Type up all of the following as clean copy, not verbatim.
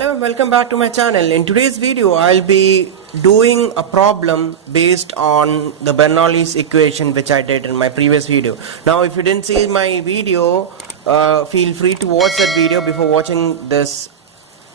Hello and welcome back to my channel. In today's video I'll be doing a problem based on the Bernoulli's equation which I did in my previous video. Now if you didn't see my video, feel free to watch that video before watching this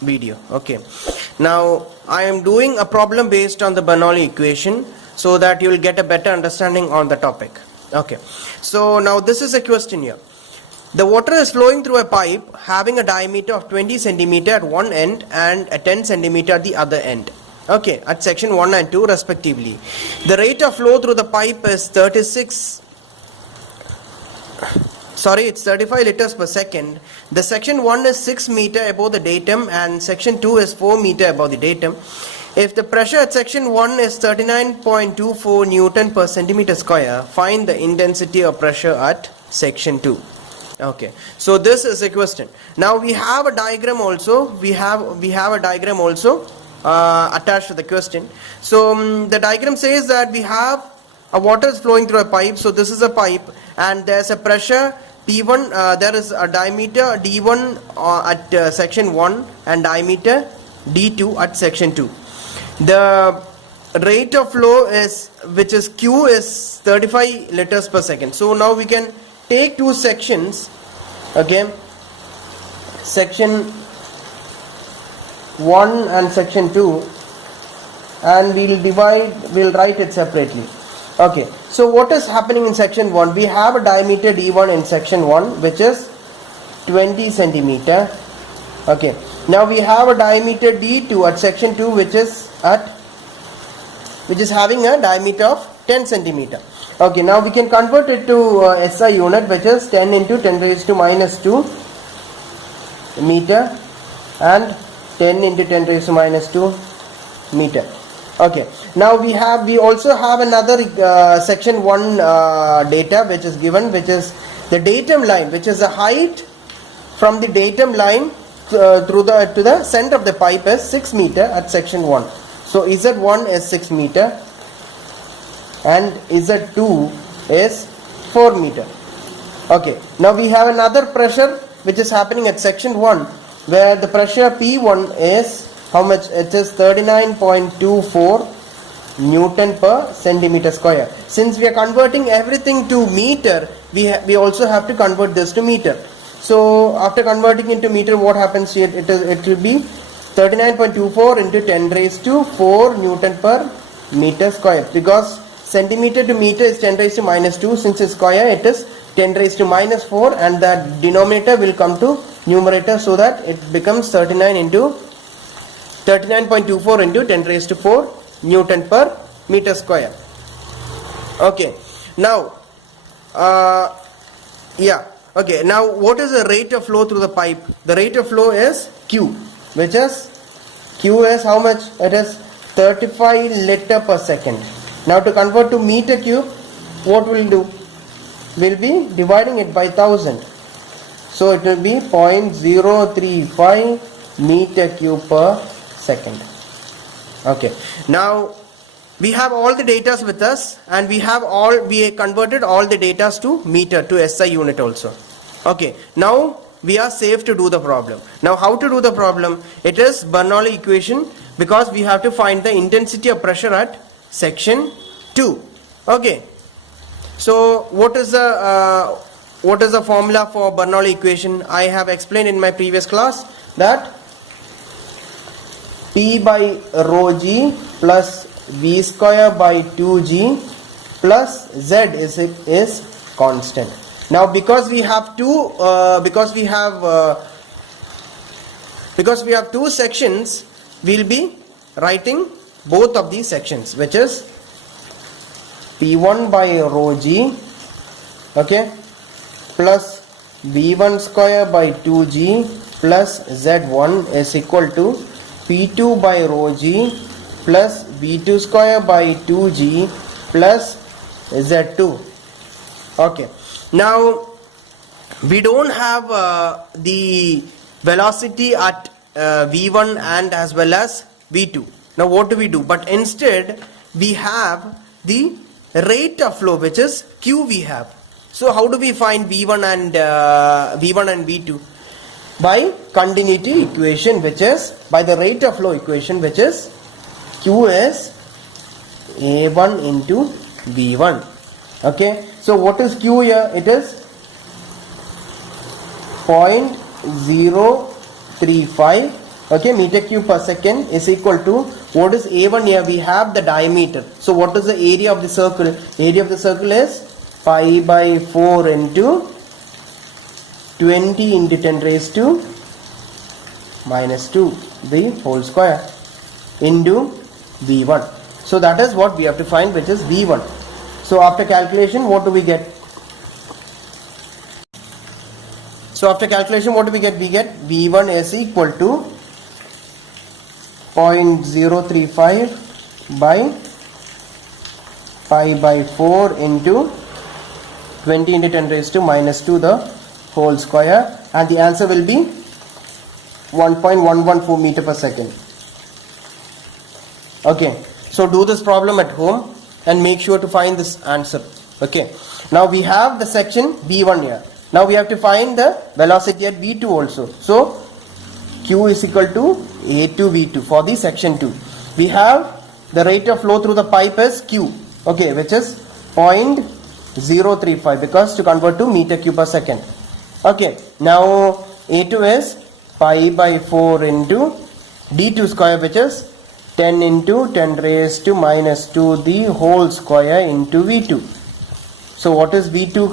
video. Okay, now I am doing a problem based on the Bernoulli equation so that you will get a better understanding on the topic. Okay, so now this is a question here. The water is flowing through a pipe having a diameter of 20 cm at one end and a 10 cm at the other end. Okay, at section 1 and 2 respectively. The rate of flow through the pipe is 35 liters per second. The section 1 is 6 meter above the datum and section 2 is 4 meter above the datum. If the pressure at section 1 is 39.24 Newton per centimeter square, find the intensity of pressure at section 2. Okay, so this is a question. Now we have a diagram also. We have a diagram also attached to the question. So the diagram says that we have a water is flowing through a pipe. So this is a pipe, and there's a pressure P1. There is a diameter D1 at section 1 and diameter D2 at section 2. The rate of flow is, which is Q, is 35 liters per second. So now we can take two sections, okay, section 1 and section 2, and we'll write it separately. Okay, so what is happening in section 1? We have a diameter D1 in section 1 which is 20 centimeter. Okay, now we have a diameter D2 at section 2 which is having a diameter of 10 centimeter. Okay, now we can convert it to SI unit, which is 10 into 10 raised to minus 2 meter and 10 into 10 raised to minus 2 meter. Okay, now we also have another section 1 data which is given, which is the datum line, which is the height from the datum line to the center of the pipe is 6 meter at section 1. So Z1 is 6 meter and Z2 is 4 meter. Okay, now we have another pressure which is happening at section 1, where the pressure P1 is how much? It is 39.24 Newton per centimeter square. Since we are converting everything to meter, we also have to convert this to meter. So after converting into meter, what happens here? It will be 39.24 into 10 raised to 4 Newton per meter square, because centimeter to meter is 10 raised to minus 2. Since it's square, it is 10 raised to minus 4, and the denominator will come to numerator, so that it becomes 39.24 into 10 raised to 4 Newton per meter square. Okay, now okay, now what is the rate of flow through the pipe? The rate of flow is Q, which is Q is how much? It is 35 liter per second. Now to convert to meter cube, what we'll do? We'll be dividing it by 1000. So it will be 0.035 meter cube per second. Okay. Now we have all the data with us, and we converted all the data to meter, to SI unit also. Okay. Now we are safe to do the problem. Now how to do the problem? It is Bernoulli equation, because we have to find the intensity of pressure at section 2. Okay, so what is the formula for Bernoulli equation? I have explained in my previous class that P by rho g plus V square by 2g plus Z is constant. Now because we have two sections, we'll be writing both of these sections, which is P1 by rho g, okay, plus V1 square by 2g plus Z1 is equal to P2 by rho g plus V2 square by 2g plus Z2. Okay, now we don't have the velocity at V1 and as well as V2. Now what do we do? But instead we have the rate of flow, which is Q we have. So how do we find V1 and V2? by continuity equation, which is by the rate of flow equation, which is Q is A1 into V1. Okay, so what is Q here? It is 0.035, okay, meter cube per second is equal to, what is A1 here? We have the diameter. So what is the area of the circle? Area of the circle is pi by 4 into 20 into 10 raised to minus 2 the whole square into V1. So that is what we have to find, which is V1. So after calculation, what do we get? So after calculation, what do we get? We get V1 is equal to 0.035 by pi by 4 into 20 into 10 raised to minus 2 the whole square, and the answer will be 1.114 meter per second. Okay, so do this problem at home and make sure to find this answer. Okay, now we have the section V1 here. Now we have to find the velocity at V2 also. So Q is equal to A2 V2 for the section 2. We have the rate of flow through the pipe is Q, okay, which is 0.035, because to convert to meter cube per second. Okay, now A2 is pi by 4 into D2 square, which is 10 into 10 raised to minus 2 the whole square into V2. So what is V2?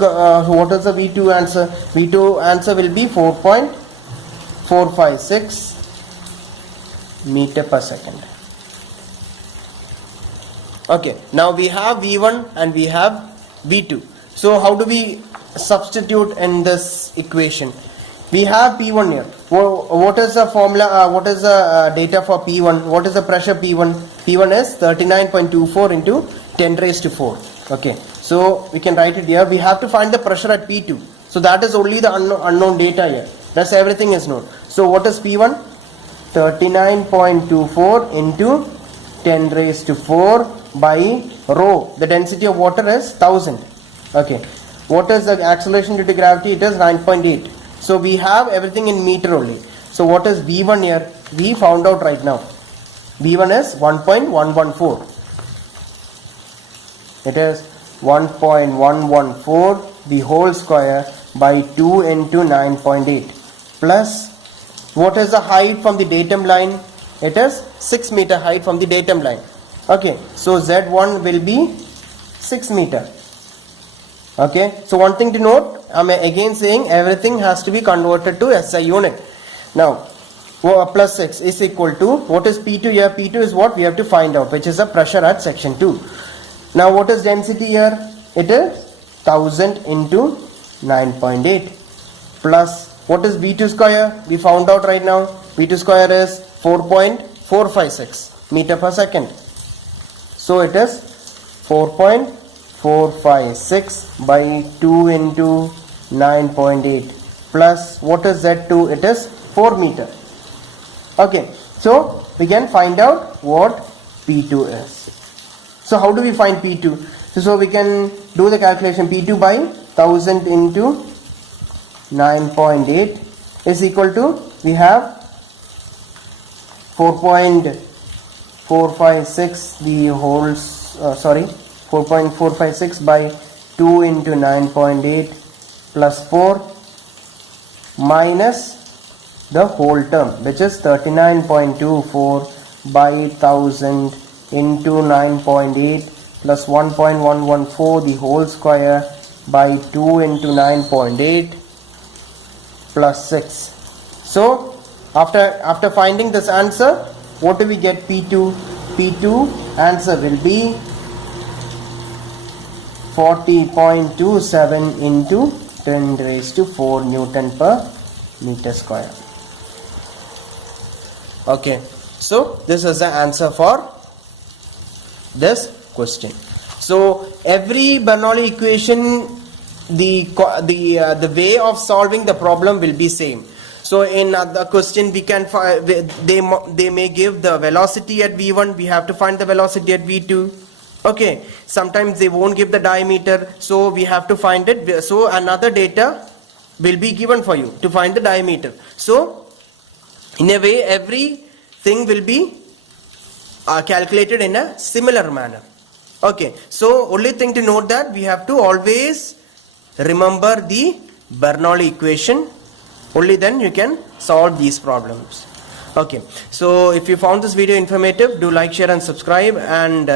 What is the V2 answer? V2 answer will be 4.456 meter per second. Okay, now we have V1 and we have V2. So how do we substitute in this equation? We have P1 here. What is the formula? What is the data for P1? What is the pressure P1? P1 is 39.24 into 10 raised to 4. Okay, so we can write it here. We have to find the pressure at P2. So that is only the unknown data here. That's everything is known. So what is P1? 39.24 into 10 raised to 4 by rho. The density of water is 1000. Okay, what is the acceleration due to gravity? It is 9.8. So we have everything in meter only. So what is V1 here? We found out right now. V1 is 1.114. It is 1.114 the whole square by 2 into 9.8 plus, what is the height from the datum line? It is 6 meter height from the datum line. Okay, so Z1 will be 6 meter. Okay, so one thing to note, I'm again saying everything has to be converted to SI unit. Now, plus 6 is equal to, what is P2 here? P2 is what we have to find out, which is the pressure at section 2. Now, what is density here? It is 1000 into 9.8 plus, what is V2 square? We found out right now. V2 square is 4.456 meter per second. So, it is 4.456 by 2 into 9.8 plus, what is Z2? It is 4 meter. Okay, so we can find out what P2 is. So how do we find P2? So we can do the calculation. P2 by 1000 into 9.8 is equal to, we have 4.456 the whole, 4.456 by 2 into 9.8 plus 4 minus the whole term, which is 39.24 by 1000 into 9.8 plus 1.114 the whole square by 2 into 9.8 plus 6. So after finding this answer, what do we get? P2 answer will be 40.27 into 10 raised to 4 Newton per meter square. Okay, so this is the answer for this question. So every Bernoulli equation, the way of solving the problem will be same. So in the question we can find, they may give the velocity at V1, we have to find the velocity at V2. Okay, sometimes they won't give the diameter, so we have to find it. So another data will be given for you to find the diameter. So in a way everything will be calculated in a similar manner. Okay, so only thing to note that we have to always remember the Bernoulli equation. Only then you can solve these problems. Okay, so if you found this video informative, do like, share and subscribe, and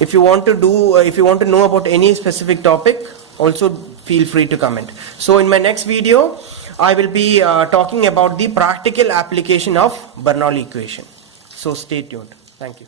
if you want to know about any specific topic, also feel free to comment. So in my next video I will be talking about the practical application of Bernoulli equation. So stay tuned. Thank you.